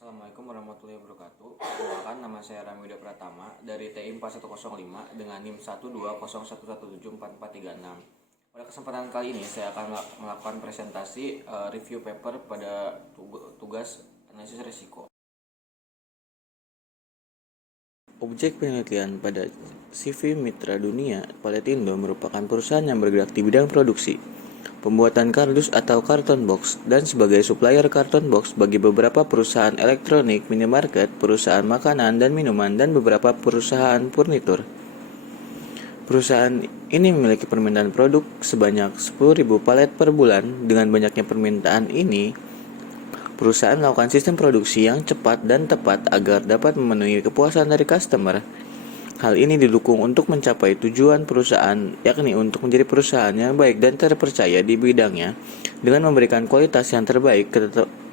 Assalamualaikum warahmatullahi wabarakatuh. Perkenalkan, nama saya Ramida Pratama dari TI 4105 dengan NIM 12011174436. Pada kesempatan kali ini saya akan melakukan presentasi review paper pada tugas analisis risiko. Objek penelitian pada CV Mitra Dunia Paletindo merupakan perusahaan yang bergerak di bidang produksi, pembuatan kardus atau karton box, dan sebagai supplier karton box bagi beberapa perusahaan elektronik, minimarket, perusahaan makanan dan minuman, dan beberapa perusahaan furnitur. Perusahaan ini memiliki permintaan produk sebanyak 10.000 palet per bulan. Dengan banyaknya permintaan ini, perusahaan melakukan sistem produksi yang cepat dan tepat agar dapat memenuhi kepuasan dari customer. Hal ini didukung untuk mencapai tujuan perusahaan, yakni untuk menjadi perusahaan yang baik dan terpercaya di bidangnya dengan memberikan kualitas yang terbaik,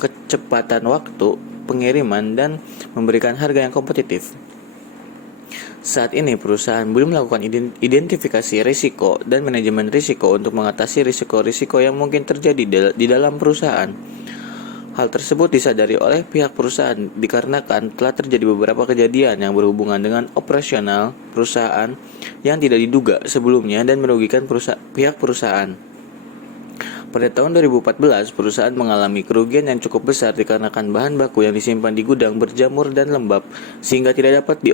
kecepatan waktu pengiriman, dan memberikan harga yang kompetitif. Saat ini perusahaan belum melakukan identifikasi risiko dan manajemen risiko untuk mengatasi risiko-risiko yang mungkin terjadi di dalam perusahaan. Hal tersebut disadari oleh pihak perusahaan dikarenakan telah terjadi beberapa kejadian yang berhubungan dengan operasional perusahaan yang tidak diduga sebelumnya dan merugikan pihak perusahaan. Pada tahun 2014, perusahaan mengalami kerugian yang cukup besar dikarenakan bahan baku yang disimpan di gudang berjamur dan lembab sehingga tidak dapat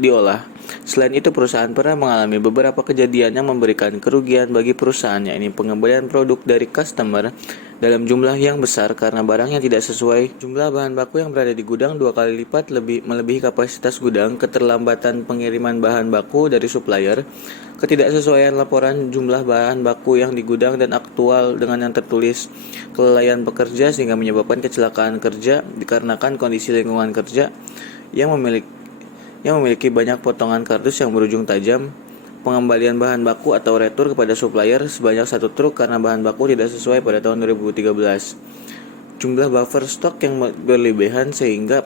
diolah. Selain itu, perusahaan pernah mengalami beberapa kejadian yang memberikan kerugian bagi perusahaan, yakni pengembalian produk dari customer dalam jumlah yang besar karena barang yang tidak sesuai jumlah bahan baku yang berada di gudang 2 kali lipat melebihi kapasitas gudang, keterlambatan pengiriman bahan baku dari supplier, ketidaksesuaian laporan jumlah bahan baku yang di gudang dan aktual dengan yang tertulis, kelalaian pekerja sehingga menyebabkan kecelakaan kerja dikarenakan kondisi lingkungan kerja yang memiliki banyak potongan kardus yang berujung tajam, pengembalian bahan baku atau retur kepada supplier sebanyak 1 truk karena bahan baku tidak sesuai pada tahun 2013. Jumlah buffer stok yang berlebihan sehingga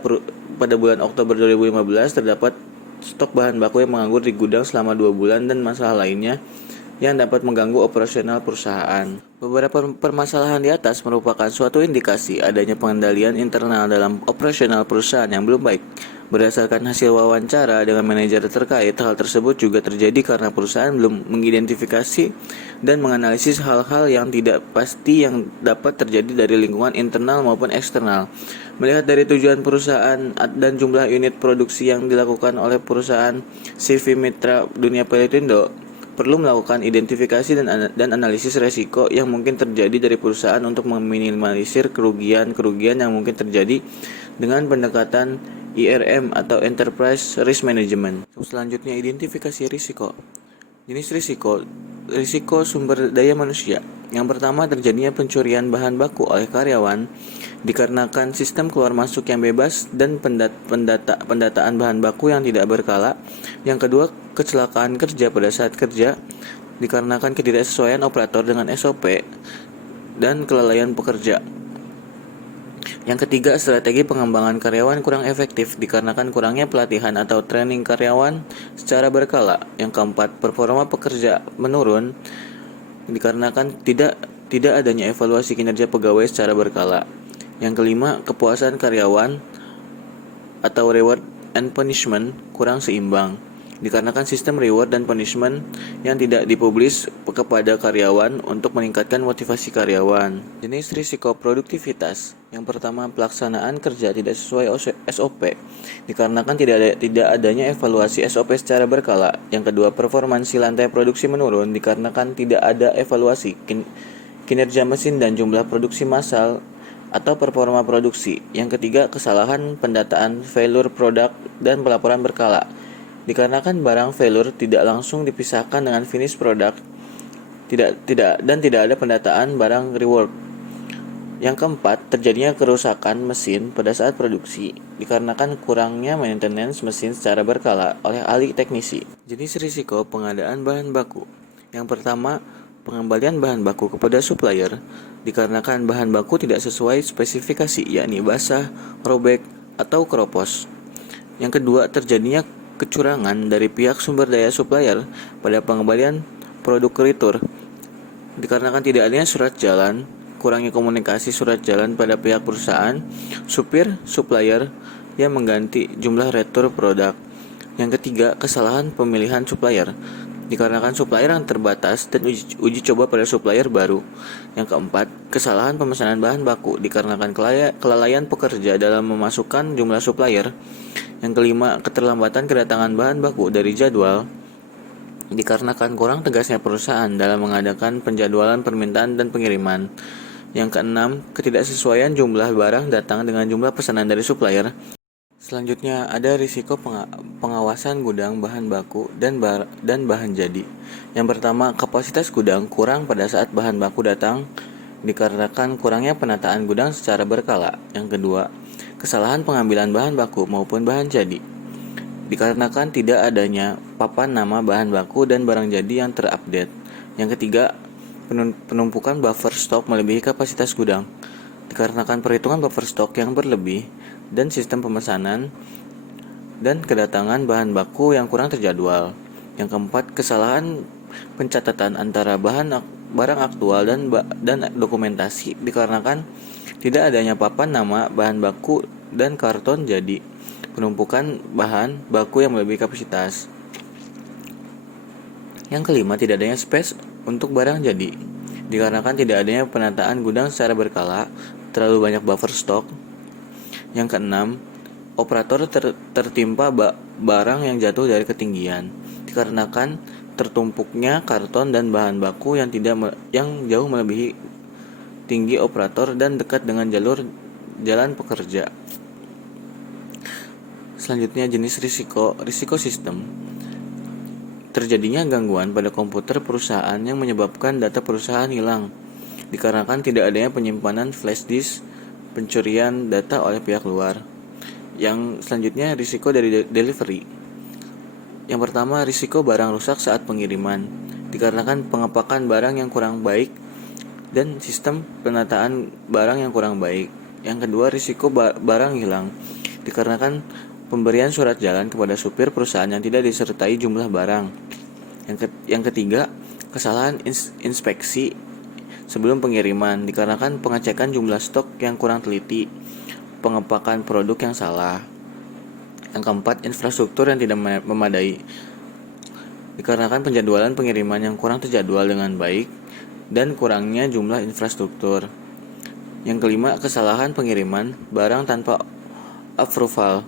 pada bulan Oktober 2015 terdapat stok bahan baku yang menganggur di gudang selama 2 bulan dan masalah lainnya yang dapat mengganggu operasional perusahaan. Beberapa permasalahan di atas merupakan suatu indikasi adanya pengendalian internal dalam operasional perusahaan yang belum baik. Berdasarkan hasil wawancara dengan manajer terkait, hal tersebut juga terjadi karena perusahaan belum mengidentifikasi dan menganalisis hal-hal yang tidak pasti yang dapat terjadi dari lingkungan internal maupun eksternal. Melihat dari tujuan perusahaan dan jumlah unit produksi yang dilakukan oleh perusahaan CV Mitra Dunia Pelitindo, perlu melakukan identifikasi dan analisis resiko yang mungkin terjadi dari perusahaan untuk meminimalisir kerugian yang mungkin terjadi dengan pendekatan IRM atau Enterprise Risk Management. Selanjutnya, identifikasi risiko. Jenis risiko sumber daya manusia. Yang pertama, terjadinya pencurian bahan baku oleh karyawan dikarenakan sistem keluar masuk yang bebas dan pendataan bahan baku yang tidak berkala. Yang kedua, kecelakaan kerja pada saat kerja dikarenakan ketidaksesuaian operator dengan SOP dan kelalaian pekerja. Yang ketiga, strategi pengembangan karyawan kurang efektif dikarenakan kurangnya pelatihan atau training karyawan secara berkala. Yang keempat, performa pekerja menurun dikarenakan tidak adanya evaluasi kinerja pegawai secara berkala. Yang kelima, kepuasan karyawan atau reward and punishment kurang seimbang dikarenakan sistem reward dan punishment yang tidak dipublish kepada karyawan untuk meningkatkan motivasi karyawan. Jenis risiko produktivitas. Yang pertama, pelaksanaan kerja tidak sesuai SOP dikarenakan tidak adanya evaluasi SOP secara berkala. Yang kedua, performansi lantai produksi menurun dikarenakan tidak ada evaluasi kinerja mesin dan jumlah produksi massal atau performa produksi. Yang ketiga, kesalahan pendataan failure product dan pelaporan berkala dikarenakan barang failure tidak langsung dipisahkan dengan finish product, tidak ada pendataan barang rework. Yang keempat, terjadinya kerusakan mesin pada saat produksi dikarenakan kurangnya maintenance mesin secara berkala oleh ahli teknisi. Jenis risiko pengadaan bahan baku. Yang pertama, pengembalian bahan baku kepada supplier dikarenakan bahan baku tidak sesuai spesifikasi, yakni basah, robek, atau keropos. Yang kedua, terjadinya kecurangan dari pihak sumber daya supplier pada pengembalian produk retur dikarenakan tidak adanya surat jalan kurangnya komunikasi surat jalan pada pihak perusahaan, supir, supplier yang mengganti jumlah retur produk. Yang ketiga, kesalahan pemilihan supplier, dikarenakan supplier yang terbatas dan uji coba pada supplier baru. Yang keempat, kesalahan pemesanan bahan baku, dikarenakan kelalaian pekerja dalam memasukkan jumlah supplier. Yang kelima, keterlambatan kedatangan bahan baku dari jadwal, dikarenakan kurang tegasnya perusahaan dalam mengadakan penjadwalan permintaan dan pengiriman. Yang keenam, ketidaksesuaian jumlah barang datang dengan jumlah pesanan dari supplier. Selanjutnya, ada risiko pengawasan gudang bahan baku dan bahan jadi. Yang pertama, kapasitas gudang kurang pada saat bahan baku datang dikarenakan kurangnya penataan gudang secara berkala. Yang kedua, kesalahan pengambilan bahan baku maupun bahan jadi, dikarenakan tidak adanya papan nama bahan baku dan barang jadi yang terupdate. Yang ketiga, penumpukan buffer stok melebihi kapasitas gudang, dikarenakan perhitungan buffer stok yang berlebih dan sistem pemesanan dan kedatangan bahan baku yang kurang terjadwal. Yang keempat, kesalahan pencatatan antara barang aktual dan dokumentasi, dikarenakan tidak adanya papan nama bahan baku dan karton jadi, penumpukan bahan baku yang melebihi kapasitas. Yang kelima, tidak adanya space untuk barang jadi, dikarenakan tidak adanya penataan gudang secara berkala, terlalu banyak buffer stok. Yang keenam, operator tertimpa barang yang jatuh dari ketinggian, dikarenakan tertumpuknya karton dan bahan baku yang jauh melebihi tinggi operator dan dekat dengan jalan pekerja. Selanjutnya, jenis risiko sistem. Terjadinya gangguan pada komputer perusahaan yang menyebabkan data perusahaan hilang, dikarenakan tidak adanya penyimpanan flash disk, pencurian data oleh pihak luar. Yang selanjutnya, risiko dari delivery. Yang pertama, risiko barang rusak saat pengiriman, dikarenakan pengepakan barang yang kurang baik dan sistem penataan barang yang kurang baik. Yang kedua, risiko barang hilang, dikarenakan pemberian surat jalan kepada supir perusahaan yang tidak disertai jumlah barang. Yang ketiga, kesalahan inspeksi sebelum pengiriman, dikarenakan pengecekan jumlah stok yang kurang teliti, pengepakan produk yang salah. Yang keempat, infrastruktur yang tidak memadai, dikarenakan penjadwalan pengiriman yang kurang terjadwal dengan baik dan kurangnya jumlah infrastruktur. Yang kelima, kesalahan pengiriman barang tanpa approval,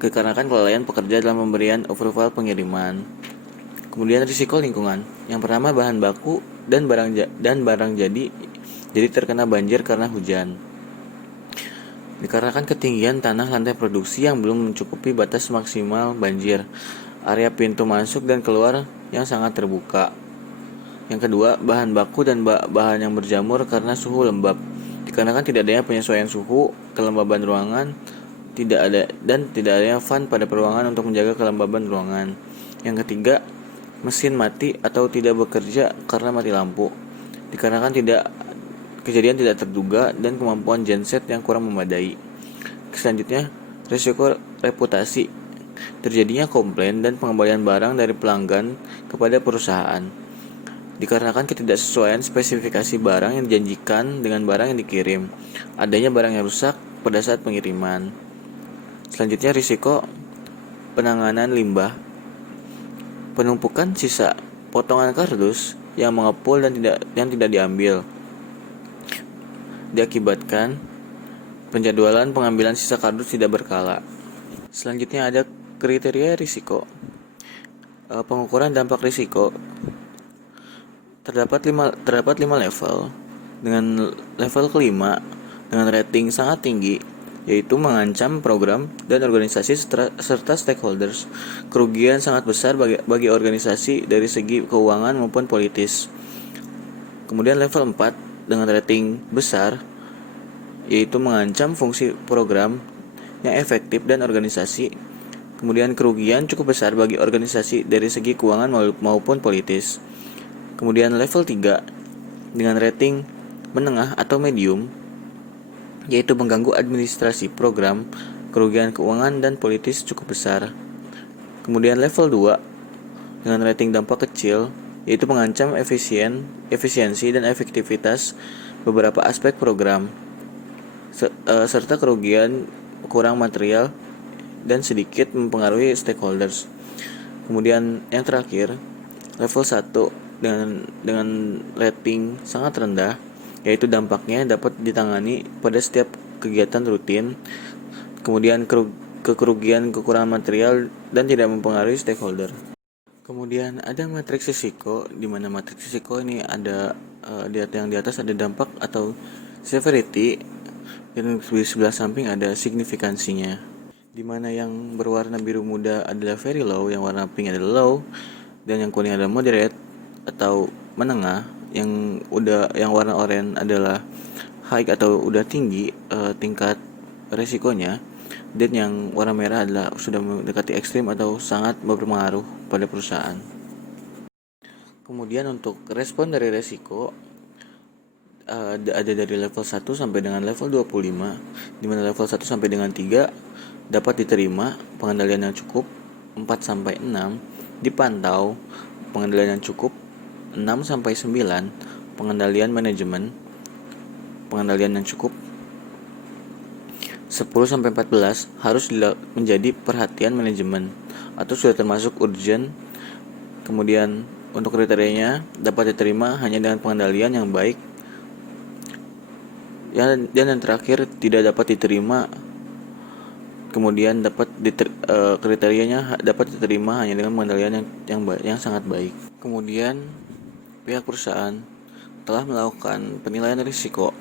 dikarenakan kelalaian pekerja dalam pemberian approval pengiriman. Kemudian risiko lingkungan. Yang pertama, bahan baku dan barang jadi terkena banjir karena hujan, dikarenakan ketinggian tanah lantai produksi yang belum mencukupi batas maksimal banjir, area pintu masuk dan keluar yang sangat terbuka. Yang kedua, bahan baku dan bahan yang berjamur karena suhu lembab, dikarenakan tidak adanya penyesuaian suhu kelembaban ruangan, tidak adanya fan pada ruangan untuk menjaga kelembaban ruangan. Yang ketiga, mesin mati atau tidak bekerja karena mati lampu, dikarenakan kejadian tidak terduga dan kemampuan genset yang kurang memadai. Selanjutnya, risiko reputasi. Terjadinya komplain dan pengembalian barang dari pelanggan kepada perusahaan, dikarenakan ketidaksesuaian spesifikasi barang yang dijanjikan dengan barang yang dikirim, adanya barang yang rusak pada saat pengiriman. Selanjutnya, risiko penanganan limbah. Penumpukan sisa potongan kardus yang mengepul dan tidak diambil, diakibatkan penjadwalan pengambilan sisa kardus tidak berkala. Selanjutnya, ada kriteria risiko. Pengukuran dampak risiko. Terdapat 5 level. Dengan level kelima dengan rating sangat tinggi, yaitu mengancam program dan organisasi serta stakeholders. Kerugian sangat besar bagi organisasi dari segi keuangan maupun politis. Kemudian level 4 dengan rating besar, yaitu mengancam fungsi program yang efektif dan organisasi. Kemudian kerugian cukup besar bagi organisasi dari segi keuangan maupun politis. Kemudian level 3 dengan rating menengah atau medium, yaitu mengganggu administrasi program, kerugian keuangan dan politis cukup besar. Kemudian level 2 dengan rating dampak kecil, yaitu mengancam efisiensi dan efektivitas beberapa aspek program, serta kerugian kurang material dan sedikit mempengaruhi stakeholders. Kemudian yang terakhir, level 1 dengan rating sangat rendah, yaitu dampaknya dapat ditangani pada setiap kegiatan rutin. Kemudian kerugian kekurangan material dan tidak mempengaruhi stakeholder. Kemudian ada matriks risiko, di mana matriks risiko ini ada yang di atas ada dampak atau severity, dan di sebelah samping ada signifikansinya. Di mana yang berwarna biru muda adalah very low, yang warna pink adalah low, dan yang kuning adalah moderate atau menengah, yang warna oranye adalah high atau udah tinggi tingkat resikonya, dan yang warna merah adalah sudah mendekati ekstrim atau sangat berpengaruh pada perusahaan. Kemudian untuk respon dari resiko ada dari level 1 sampai dengan level 25, di mana level 1 sampai dengan 3 dapat diterima pengendalian yang cukup, 4 sampai 6 dipantau pengendalian yang cukup, 6 sampai 9 pengendalian manajemen pengendalian yang cukup, 10 sampai 14 harus menjadi perhatian manajemen atau sudah termasuk urgent. Kemudian untuk kriterianya dapat diterima hanya dengan pengendalian yang baik. Dan yang terakhir tidak dapat diterima. Kemudian kriterianya dapat diterima hanya dengan pengendalian yang sangat baik. Kemudian pihak perusahaan telah melakukan penilaian risiko.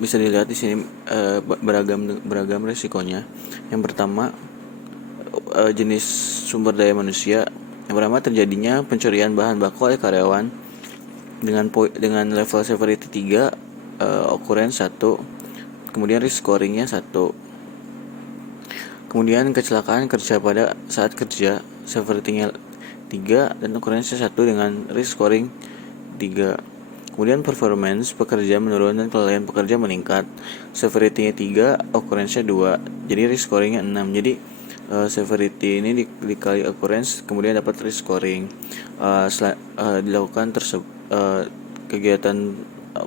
Bisa dilihat di sini beragam risikonya. Yang pertama, jenis sumber daya manusia. Yang pertama, terjadinya pencurian bahan baku oleh karyawan dengan level severity 3, occurrence 1, kemudian risk scoringnya 1. Kemudian kecelakaan kerja pada saat kerja, severity-nya 3 dan occurrence-nya 1 dengan risk scoring 3. Kemudian performance pekerja menurun dan kelalaian pekerja meningkat, severity-nya 3, occurrence-nya 2, jadi risk scoring-nya 6. Jadi severity ini dikali occurrence, kemudian dapat risk scoring. Dilakukan kegiatan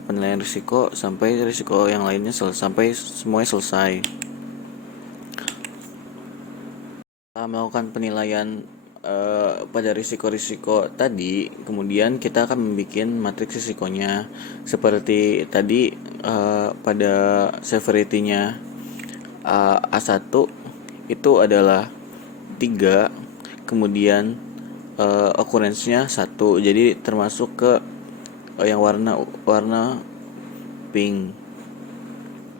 penilaian risiko sampai risiko yang lainnya sampai semuanya selesai. Melakukan penilaian pada risiko-risiko tadi, kemudian kita akan membuat matriks risikonya seperti tadi. Pada severity-nya A1 itu adalah 3, kemudian occurrence-nya 1, jadi termasuk ke yang warna pink.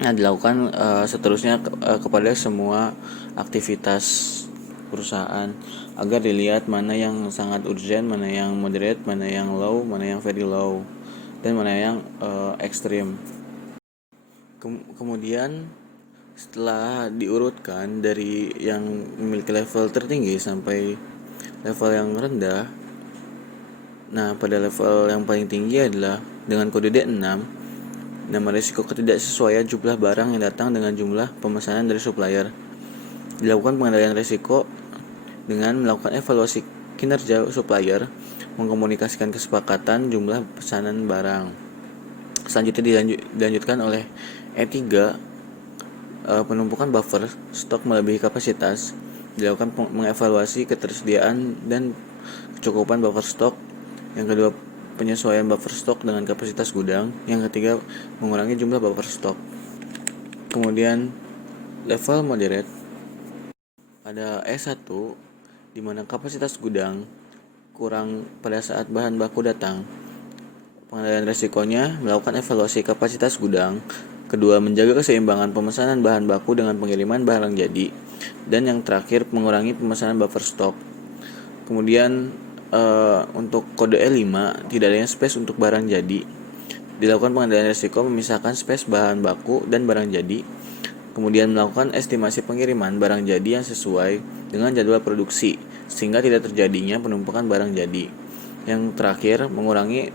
Nah, dilakukan seterusnya kepada semua aktivitas perusahaan agar dilihat mana yang sangat urgent, mana yang moderate, mana yang low, mana yang very low, dan mana yang ekstrim. Kemudian setelah diurutkan dari yang memiliki level tertinggi sampai level yang rendah, nah pada level yang paling tinggi adalah dengan kode D6, nama risiko ketidaksesuaian jumlah barang yang datang dengan jumlah pemesanan dari supplier. Dilakukan pengendalian risiko dengan melakukan evaluasi kinerja supplier, mengkomunikasikan kesepakatan jumlah pesanan barang. Selanjutnya dilanjutkan oleh E3, penumpukan buffer stok melebihi kapasitas. Dilakukan mengevaluasi ketersediaan dan kecukupan buffer stok. Yang kedua, penyesuaian buffer stok dengan kapasitas gudang. Yang ketiga, mengurangi jumlah buffer stok. Kemudian level moderate ada E1, di mana kapasitas gudang kurang pada saat bahan baku datang. Pengendalian resikonya melakukan evaluasi kapasitas gudang. Kedua, menjaga keseimbangan pemesanan bahan baku dengan pengiriman barang jadi. Dan yang terakhir, mengurangi pemesanan buffer stok. Kemudian untuk kode E5, tidak adanya space untuk barang jadi. Dilakukan pengendalian risiko memisahkan space bahan baku dan barang jadi. Kemudian melakukan estimasi pengiriman barang jadi yang sesuai dengan jadwal produksi sehingga tidak terjadinya penumpukan barang jadi. Yang terakhir, mengurangi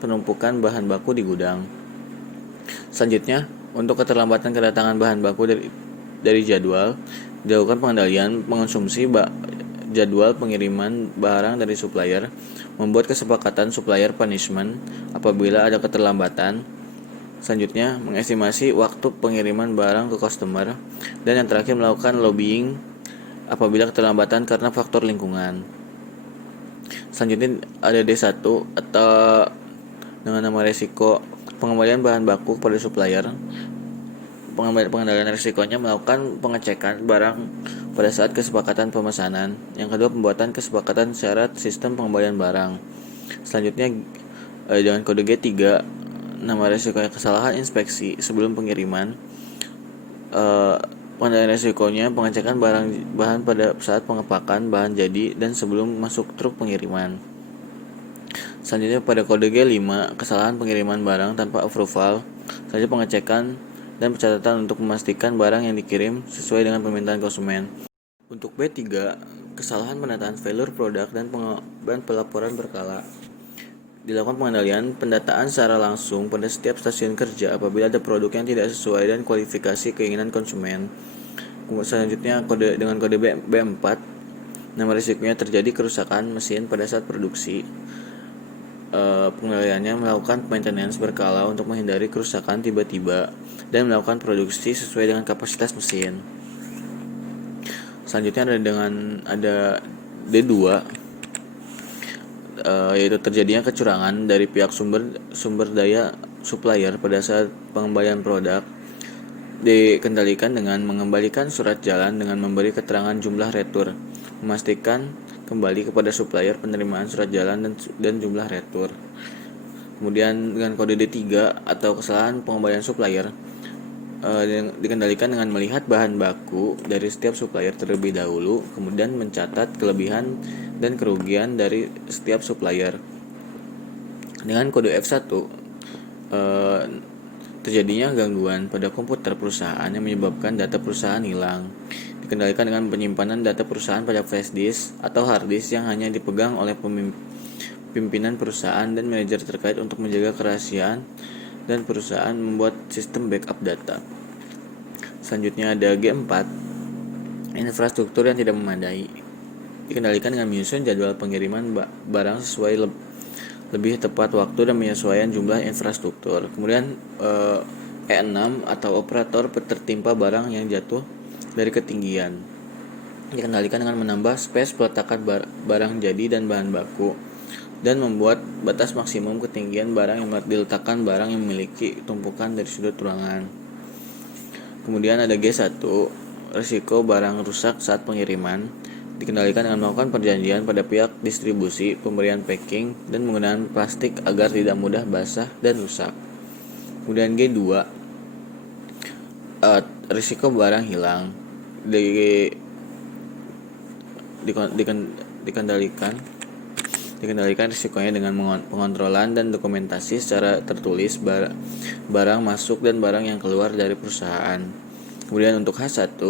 penumpukan bahan baku di gudang. Selanjutnya, untuk keterlambatan kedatangan bahan baku dari jadwal, dilakukan pengendalian jadwal pengiriman barang dari supplier, membuat kesepakatan supplier punishment apabila ada keterlambatan. Selanjutnya, mengestimasi waktu pengiriman barang ke customer, dan yang terakhir melakukan lobbying apabila keterlambatan karena faktor lingkungan. Selanjutnya ada D1 atau dengan nama resiko pengembalian bahan baku kepada supplier. Pengendalian risikonya melakukan pengecekan barang pada saat kesepakatan pemesanan. Yang kedua, pembuatan kesepakatan syarat sistem pengembalian barang. Selanjutnya dengan kode G3, nama risikonya kesalahan inspeksi sebelum pengiriman. Pengendalian risikonya pengecekan bahan pada saat pengepakan bahan jadi dan sebelum masuk truk pengiriman. Selanjutnya pada kode G5, kesalahan pengiriman barang tanpa approval. Selanjutnya pengecekan dan pencatatan untuk memastikan barang yang dikirim sesuai dengan permintaan konsumen. Untuk B3, kesalahan penataan failure produk dan pelaporan berkala. Dilakukan pengendalian pendataan secara langsung pada setiap stasiun kerja apabila ada produk yang tidak sesuai dan kualifikasi keinginan konsumen. Selanjutnya dengan kode B4, nama risikonya terjadi kerusakan mesin pada saat produksi. Pengendaliannya melakukan maintenance berkala untuk menghindari kerusakan tiba-tiba dan melakukan produksi sesuai dengan kapasitas mesin. Selanjutnya ada D2, yaitu terjadinya kecurangan dari pihak sumber daya supplier pada saat pengembalian produk. Dikendalikan dengan mengembalikan surat jalan dengan memberi keterangan jumlah retur, memastikan kembali kepada supplier penerimaan surat jalan dan jumlah retur. Kemudian dengan kode D3 atau kesalahan pengembalian supplier, dikendalikan dengan melihat bahan baku dari setiap supplier terlebih dahulu, kemudian mencatat kelebihan dan kerugian dari setiap supplier. Dengan kode F1, terjadinya gangguan pada komputer perusahaan yang menyebabkan data perusahaan hilang. Dikendalikan dengan penyimpanan data perusahaan pada flash disk atau hard disk yang hanya dipegang oleh pimpinan perusahaan dan manajer terkait untuk menjaga kerahasiaan, dan perusahaan membuat sistem backup data. Selanjutnya ada G4, infrastruktur yang tidak memadai. Dikendalikan dengan menyusun jadwal pengiriman barang sesuai lebih tepat waktu dan penyesuaian jumlah infrastruktur. Kemudian E6 atau operator tertimpa barang yang jatuh dari ketinggian. Dikendalikan dengan menambah space peletakan barang jadi dan bahan baku, dan membuat batas maksimum ketinggian barang yang diletakkan barang yang memiliki tumpukan dari sudut ruangan. Kemudian ada G1, risiko barang rusak saat pengiriman. Dikendalikan dengan melakukan perjanjian pada pihak distribusi, pemberian packing, dan menggunakan plastik agar tidak mudah basah dan rusak. Kemudian G2, risiko barang hilang. Dikendalikan risikonya dengan pengontrolan dan dokumentasi secara tertulis barang masuk dan barang yang keluar dari perusahaan. Kemudian untuk H1,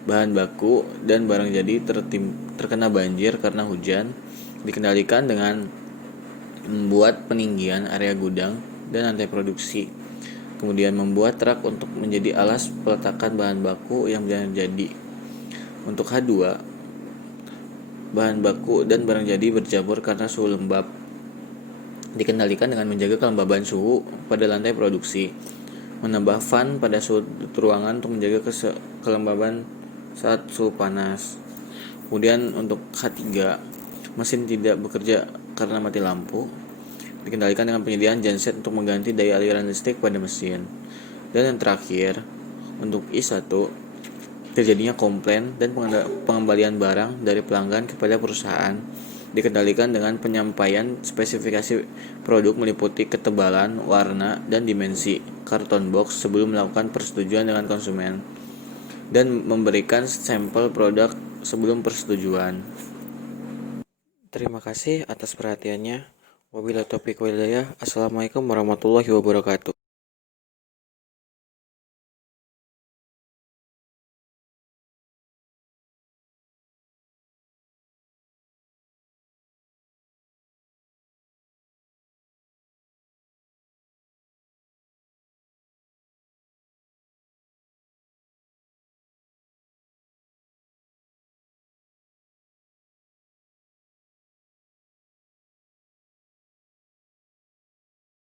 bahan baku dan barang jadi terkena banjir karena hujan. Dikendalikan dengan membuat peninggian area gudang dan lantai produksi. Kemudian membuat truk untuk menjadi alas peletakan bahan baku yang jadi. Untuk H2, bahan baku dan barang jadi berjamur karena suhu lembab. Dikendalikan dengan menjaga kelembaban suhu pada lantai produksi, menambah fan pada sudut ruangan untuk menjaga kelembaban saat suhu panas. Kemudian untuk H3, mesin tidak bekerja karena mati lampu. Dikendalikan dengan penyediaan genset untuk mengganti daya aliran listrik pada mesin. Dan yang terakhir, untuk I1, terjadinya komplain dan pengembalian barang dari pelanggan kepada perusahaan. Dikendalikan dengan penyampaian spesifikasi produk meliputi ketebalan, warna, dan dimensi karton box sebelum melakukan persetujuan dengan konsumen, dan memberikan sampel produk sebelum persetujuan. Terima kasih atas perhatiannya. Wabillahi taufiq wal hidayah. Assalamualaikum warahmatullahi wabarakatuh.